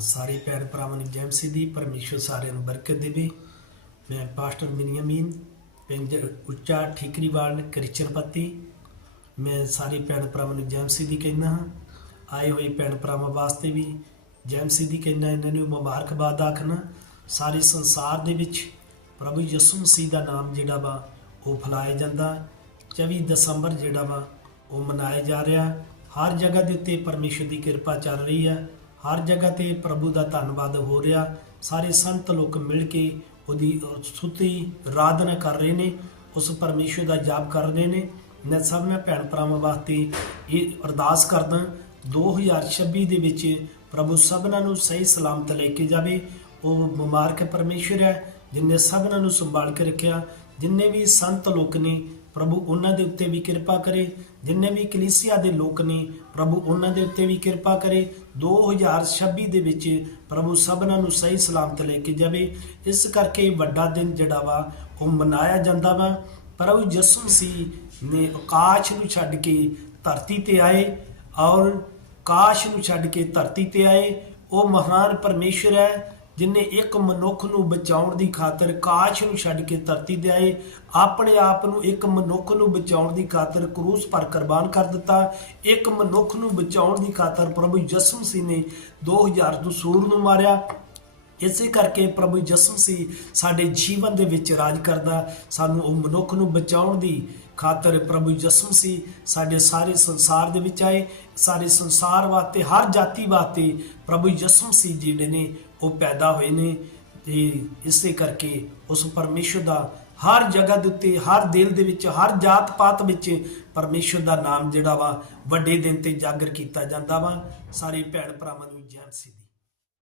ਸਾਰੇ ਭੈਣ ਭਰਾਵਾਂ ਨੂੰ ਜੈਮਸੀ ਦੀ, ਪਰਮੇਸ਼ਵਰ ਸਾਰਿਆਂ ਨੂੰ ਬਰਕਤ ਦੇਵੇ। ਮੈਂ ਪਾਸਟਰ ਮਿਨੀਅਮੀਨ ਪਿੰਡ ਉੱਚਾ ਠੀਕਰੀਵਾਲ ਕ੍ਰਿਸਚਨਪੱਤੀ ਮੈਂ ਸਾਰੇ ਭੈਣ ਭਰਾਵਾਂ ਨੂੰ ਜੈਮਸੀ ਦੀ ਕਹਿੰਦਾ ਹਾਂ। ਆਏ ਹੋਏ ਭੈਣ ਭਰਾਵਾਂ ਵਾਸਤੇ ਵੀ ਜੈਮਸੀ ਦੀ ਕਹਿੰਦਾ, ਇਹਨਾਂ ਨੂੰ ਮੁਬਾਰਕਬਾਦ ਆਖਣਾ। ਸਾਰੇ ਸੰਸਾਰ ਦੇ ਵਿੱਚ ਪ੍ਰਭੂ ਯਿਸੂ ਮਸੀਹ ਦਾ ਨਾਮ ਜਿਹੜਾ ਵਾ, ਉਹ ਫੈਲਾਇਆ ਜਾਂਦਾ। 24 ਦਸੰਬਰ ਜਿਹੜਾ ਵਾ, ਉਹ ਮਨਾਇਆ ਜਾ ਰਿਹਾ। ਹਰ ਜਗ੍ਹਾ ਦੇ ਉੱਤੇ ਪਰਮੇਸ਼ਰ ਦੀ ਕਿਰਪਾ ਚੱਲ ਰਹੀ ਹੈ ਹਰ ਜਗ੍ਹਾ ਤੇ ਪ੍ਰਭੂ ਦਾ ਧੰਨਵਾਦ ਹੋ ਰਿਹਾ। ਸਾਰੇ ਸੰਤ ਲੋਕ ਮਿਲ ਕੇ ਉਹਦੀ ਸੁਤੀ ਆਰਾਧਨਾ ਕਰ ਰਹੇ ਨੇ, ਉਸ ਪਰਮੇਸ਼ਰ ਦਾ ਜਾਪ ਕਰ ਰਹੇ ਨੇ। ਮੈਂ ਸਭ ਮੈਂ ਭੈਣ ਭਰਾਵਾਂ ਵਾਸਤੇ ਇਹ ਅਰਦਾਸ ਕਰਦਾ 2026 ਦੇ ਵਿੱਚ ਪ੍ਰਭੂ ਸਭਨਾਂ ਨੂੰ ਸਹੀ ਸਲਾਮਤ ਲੈ ਕੇ ਜਾਵੇ। ਉਹ ਮੁਬਾਰਕ ਪਰਮੇਸ਼ਰ ਹੈ ਜਿਨੇ ਸਭਨਾਂ ਨੂੰ ਸੰਭਾਲ ਕੇ ਰੱਖਿਆ। ਜਿੰਨੇ ਵੀ ਸੰਤ ਲੋਕ ਨੇ ਪ੍ਰਭੂ ਉਹਨਾਂ ਦੇ ਉੱਤੇ ਵੀ ਕਿਰਪਾ ਕਰੇ, ਜਿੰਨੇ ਵੀ ਕਲੀਸਿਆ ਦੇ ਲੋਕ ਨੇ, ਪ੍ਰਭੂ ਉਹਨਾਂ ਦੇ ਉੱਤੇ ਵੀ ਕਿਰਪਾ ਕਰੇ। 2026 ਦੇ ਵਿੱਚ ਪ੍ਰਭੂ ਸਭਨਾਂ ਨੂੰ ਸਹੀ ਸਲਾਮਤ ਲੈ ਕੇ ਜਾਵੇ। ਇਸ ਕਰਕੇ ਵੱਡਾ ਦਿਨ ਜਿਹੜਾ ਵਾ, ਉਹ ਮਨਾਇਆ ਜਾਂਦਾ ਵਾ। ਪ੍ਰਭੂ ਯਿਸੂ ਮਸੀਹ ਨੇ ਆਕਾਸ਼ ਨੂੰ ਛੱਡ ਕੇ ਧਰਤੀ ਤੇ ਆਏ ਔਰ ਕਾਸ਼ ਨੂੰ ਛੱਡ ਕੇ ਧਰਤੀ ਤੇ ਆਏ। ਉਹ ਮਹਾਨ ਪਰਮੇਸ਼ਰ ਹੈ। ਜਿਨੇ ਇੱਕ ਮਨੁੱਖ ਨੂੰ ਬਚਾਉਣ ਦੀ ਖਾਤਰ ਕਾਸ਼ ਨੂੰ ਛੱਡ ਕੇ ਧਰਤੀ ਤੇ ਆਏ, ਆਪਣੇ ਆਪ ਨੂੰ ਇੱਕ ਮਨੁੱਖ ਨੂੰ ਬਚਾਉਣ ਦੀ ਖਾਤਰ ਕਰੂਸ ਪਰ ਕੁਰਬਾਨ ਕਰ ਦਿੱਤਾ। ਇੱਕ ਮਨੁੱਖ ਨੂੰ ਬਚਾਉਣ ਦੀ ਖਾਤਰ ਪ੍ਰਭੂ ਯਿਸੂ ਮਸੀਹ ਨੇ 2000 ਤੋਂ ਸੂਰ ਨੂੰ ਮਾਰਿਆ। ਇਸੇ ਕਰਕੇ ਪ੍ਰਭੂ ਯਿਸੂ ਮਸੀਹ ਸਾਡੇ ਜੀਵਨ ਦੇ ਵਿੱਚ ਰਾਜ ਕਰਦਾ। ਸਾਨੂੰ ਉਹ ਮਨੁੱਖ ਨੂੰ ਬਚਾਉਣ ਦੀ ਖਾਤਰ ਪ੍ਰਭੂ ਯਿਸੂ ਮਸੀਹ ਸਾਡੇ ਸਾਰੇ ਸੰਸਾਰ ਦੇ ਵਿੱਚ ਆਏ। ਸਾਰੇ ਸੰਸਾਰ ਵਾਸਤੇ, ਹਰ ਜਾਤੀ ਵਾਸਤੇ ਪ੍ਰਭੂ ਯਿਸੂ ਮਸੀਹ ਜਿਹੜੇ ਨੇ। ਉਹ ਪੈਦਾ ਹੋਏ ਨੇ ਤੇ ਇਸੇ ਕਰਕੇ ਉਸ ਪਰਮੇਸ਼ਰ ਦਾ ਹਰ ਜਗ੍ਹਾ ਦੇ ਉੱਤੇ, ਹਰ ਦਿਲ ਦੇ ਵਿੱਚ, ਹਰ ਜਾਤ ਪਾਤ ਵਿੱਚ ਪਰਮੇਸ਼ਰ ਦਾ ਨਾਮ ਜਿਹੜਾ ਵਾ ਵੱਡੇ ਦਿਨ ਤੇ ਜਾਗਰ ਕੀਤਾ ਜਾਂਦਾ ਵਾ। ਸਾਰੇ ਭੈਣ ਭਰਾਵਾਂ ਨੂੰ ਜੈ ਮਸੀਹ